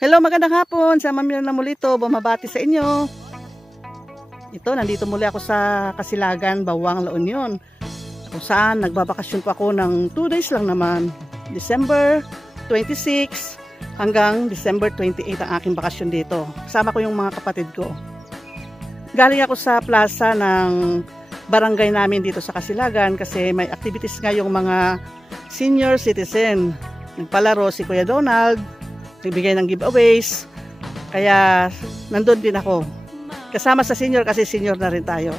Hello, magandang hapon. Sa Mamira na muli ito, bumabati sa inyo. Ito, nandito muli ako sa Kasilagan, Bawang, La Union. Kung saan, nagbabakasyon po ako ng 2 days lang naman. December 26 hanggang December 28 ang aking bakasyon dito. Kasama ko yung mga kapatid ko. Galing ako sa plaza ng barangay namin dito sa Kasilagan kasi may activities nga yung mga senior citizen. Nagpalaro si Kuya Donald, nagbigay ng giveaways, kaya nandun din ako kasama sa senior kasi senior na rin tayo.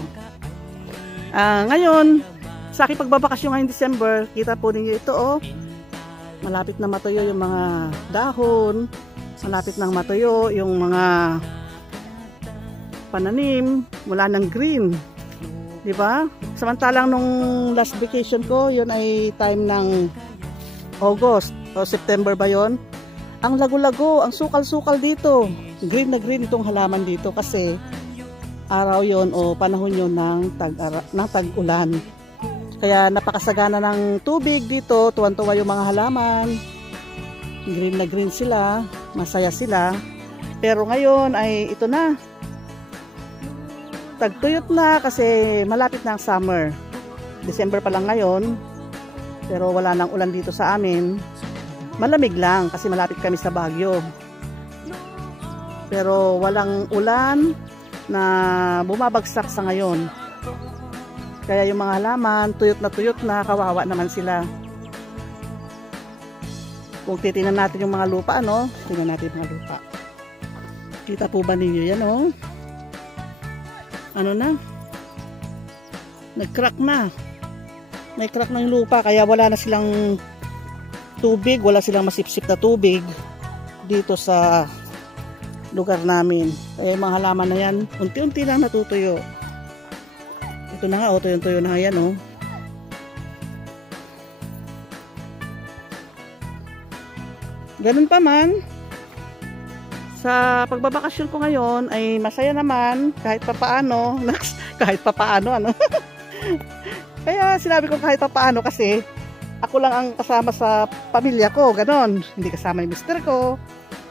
Ngayon sa aking pagbabakasyon ngayong December, kita po ninyo ito, malapit na matuyo yung mga dahon, malapit nang matuyo yung mga pananim, wala ng green, di ba? Samantalang nung last vacation ko, yun ay time ng August o September ba yun? Ang lago-lago, ang sukal-sukal dito. Green na green itong halaman dito kasi araw yon o panahon yon ng tag-ulan. Kaya napakasagana ng tubig dito, tuwan-tuwa yung mga halaman. Green na green sila, masaya sila. Pero ngayon ay ito na. Tagtuyot na kasi malapit na ang summer. December pa lang ngayon, pero wala nang ulan dito sa amin. Malamig lang kasi malapit kami sa Baguio. Pero walang ulan na bumabagsak sa ngayon. Kaya yung mga halaman, tuyot na, kawawa naman sila. Kung titingnan natin yung mga lupa, tingnan natin yung mga lupa. Kita po ba ninyo yan, Ano na? Nag-crack na. Nag-crack na yung lupa, kaya wala na silang tubig, wala silang masipsip na tubig dito sa lugar namin. Kaya mga halaman na yan, unti-unti lang natutuyo. Ito na nga, tuyo-tuyo na yan, Ganun pa man, sa pagbabakasyon ko ngayon ay masaya naman kahit papaano, kahit papaano, Kaya sinabi ko kahit papaano kasi ako lang ang kasama sa pamilya ko, ganon. Hindi kasama yung mister ko,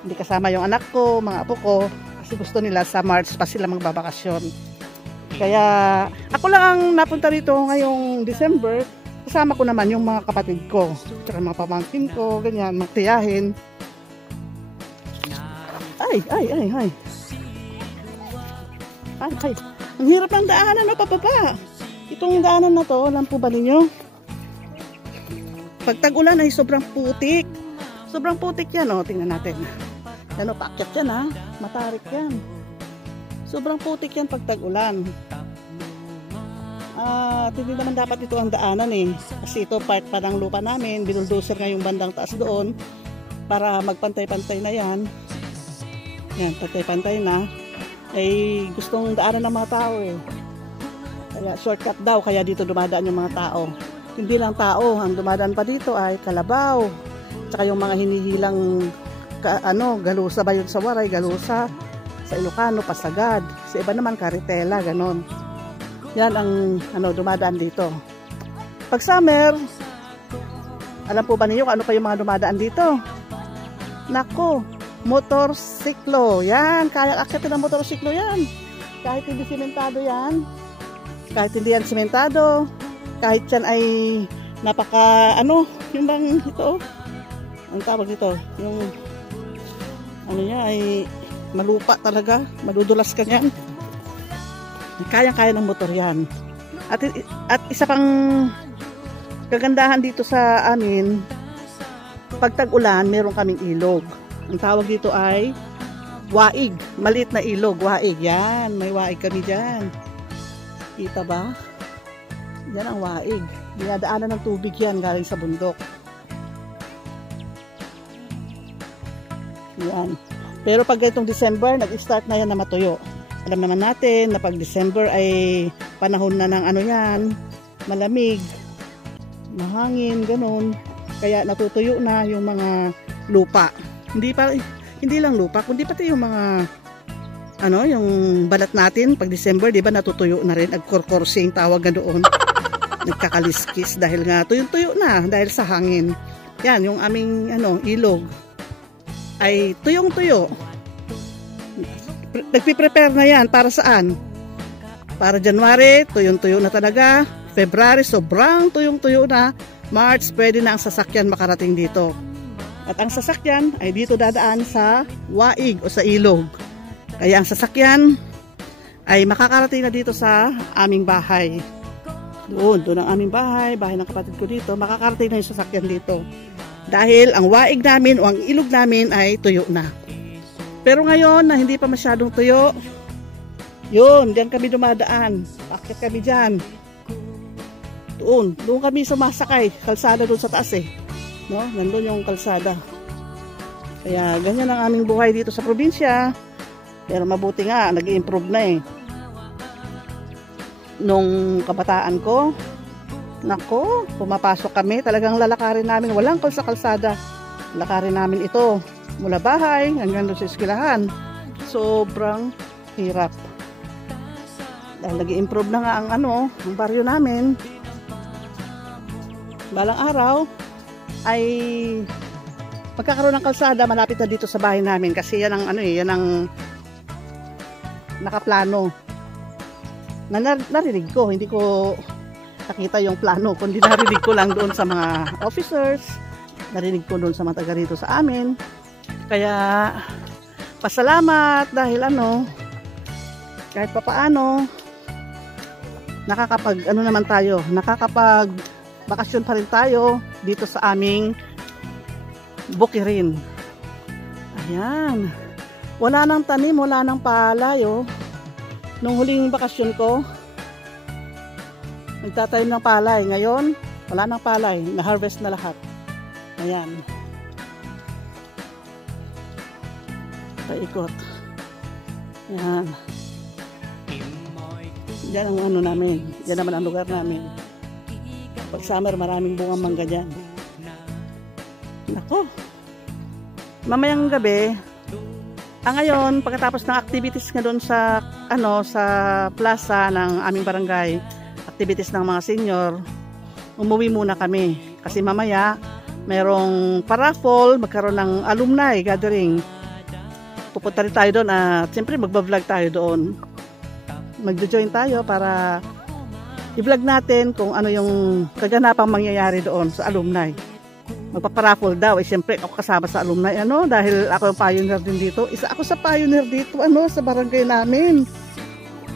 hindi kasama yung anak ko, mga apo ko, kasi gusto nila sa March pa sila magbabakasyon. Kaya ako lang ang napunta rito ngayong December, kasama ko naman yung mga kapatid ko, tsaka mga pamangkin ko, ganyan, magtiyahin. Ay. Ang hirap ng daanan, pababa. Itong daanan na to, alam po ba ninyo? Pag tag-ulan ay sobrang putik. Sobrang putik yan, tingnan natin. Yan, paakyat yan, matarik yan. Sobrang putik yan pag tag-ulan. Hindi naman dapat ito ang daanan kasi ito part pa ng lupa namin. Binuldoser nga yung bandang taas doon para magpantay-pantay na yan. Yan, pantay-pantay na. Ay gustong daanan ng mga tao Kaya shortcut daw, kaya dito dumadaan yung mga tao. Hindi lang tao, ang dumadaan pa dito ay kalabaw. Tsaka yung mga hinihilang galusa ba yun sa Waray, galusa sa Ilocano, pasagad. Sa iba naman karitela, ganon. Yan ang dumadaan dito. Pag summer, alam po ba niyo kung ano pa yung mga dumadaan dito? Nako, motorsiklo. Yan, kaya akyatin ng motorsiklo yan. Kahit hindi simentado yan. Kahit hindi yan simentado. Kahit yan ay napaka, yung bang ito, ang tawag dito, yung, niya ay malupa talaga, madudulas ka yan. Kayang-kaya ng motor yan. At isa pang kagandahan dito sa amin, pag tag-ulan, meron kaming ilog. Ang tawag dito ay waig, maliit na ilog, waig. Yan, may waig kami dyan. Kita ba? Yan ang waig. Dinadaanan ng tubig yan galing sa bundok. Yan. Pero pag itong December, nag-start na yan na matuyo. Alam naman natin na pag December ay panahon na ng yan, malamig, mahangin, ganun. Kaya natutuyo na yung mga lupa. Hindi lang lupa, kundi pati yung mga yung balat natin pag December, di ba natutuyo na rin, agkorkorsing tawag na doon. Nagkakaliskis dahil nga tuyo-tuyo na dahil sa hangin. Yan yung aming ilog. ay tuyong-tuyo. Nagpiprepare na yan para saan? Para January, tuyong-tuyo na talaga. February, sobrang tuyong-tuyo na. March, pwede na ang sasakyan makarating dito. At ang sasakyan ay dito dadaan sa waig o sa ilog. Kaya ang sasakyan ay makakarating na dito sa aming bahay. Doon ang aming bahay ng kapatid ko dito, makakarating na yung sasakyan dito. Dahil ang waig namin o ang ilog namin ay tuyo na. Pero ngayon na hindi pa masyadong tuyo, yun, diyan kami dumadaan. Bakit kami dyan? Doon kami sumasakay. Kalsada doon sa taas eh. No? Nandun yung kalsada. Kaya ganyan ang aming buhay dito sa probinsya. Pero mabuti nga, nag-i-improve na eh. Nung kabataan ko, nako, pumapasok kami, talagang lalakarin namin, walang kalsada. Lalakarin namin ito, mula bahay hanggang doon sa eskwelahan. Sobrang hirap. Dahil nag-i-improve na nga ang baryo namin. Balang araw ay magkakaroon ng kalsada malapit na dito sa bahay namin kasi yan ang yan ang nakaplano. Narinig ko, hindi ko nakita yung plano, kundi narinig ko lang doon sa mga officers, narinig ko doon sa mga taga rito sa amin. Kaya pasalamat dahil kahit papaano nakakapag bakasyon pa rin tayo dito sa aming bukirin. Ayan. Wala nang tanim, wala nang palay. Nung huling bakasyon ko, nagtatanim ng palay. Ngayon, wala nang palay. Na-harvest na lahat. Ayan. Paikot. Ayan. Diyan ang namin. Diyan naman ang lugar namin. Pag summer, maraming bungang mangga dyan. Nako. Mamayang gabi, ngayon, pagkatapos ng activities nga doon sa sa plaza ng aming barangay, activities ng mga senior, umuwi muna kami. Kasi mamaya, merong paraffol, magkaroon ng alumni gathering. Pupunta rin tayo doon at siyempre magbablog tayo doon. Magjo-join tayo para i-vlog natin kung ano yung kaganapang mangyayari doon sa alumni. Magpaparaffle daw. Siyempre ako kasama sa alumni. Dahil ako yung pioneer din dito. Isa ako sa pioneer dito sa barangay namin.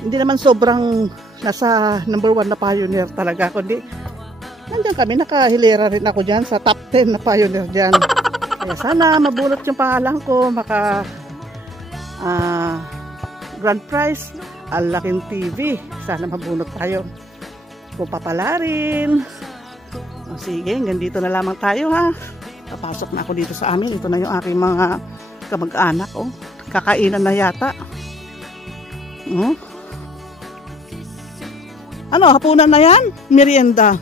Hindi naman sobrang nasa number 1 na pioneer talaga. Kundi nandiyan kami, nakahilera rin ako dyan sa top 10 na pioneer dyan. Kaya sana mabulot yung pangalan ko. Grand prize Alaking TV. Sana mabunot tayo. Kung papalarin. Sige, hanggang dito na lamang tayo ha. Papasok na ako dito sa amin. Ito na yung aking mga kamag-anak. Kakainan na yata. Hapunan na yan? Merienda.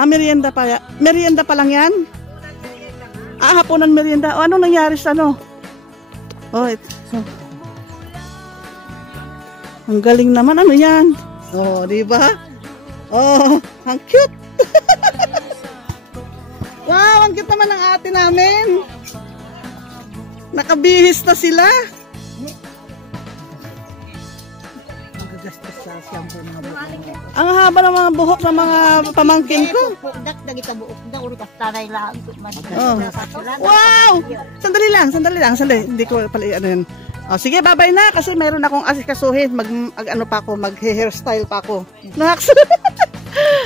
Merienda pa. Merienda pa lang yan? Hapunan merienda. Anong nangyari sa ang galing naman. Ano yan? Diba? Ang cute. Wow, ang cute naman ng ate namin. Nakabihis na sila. Ang haba ng mga buhok ng mga pamangkin ko. Wow! Sandali lang. Hindi ko pala yan. Sige, bye-bye na kasi mayroon akong asikasuhin. Mag-hairstyle pa ako.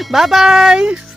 Bye-bye!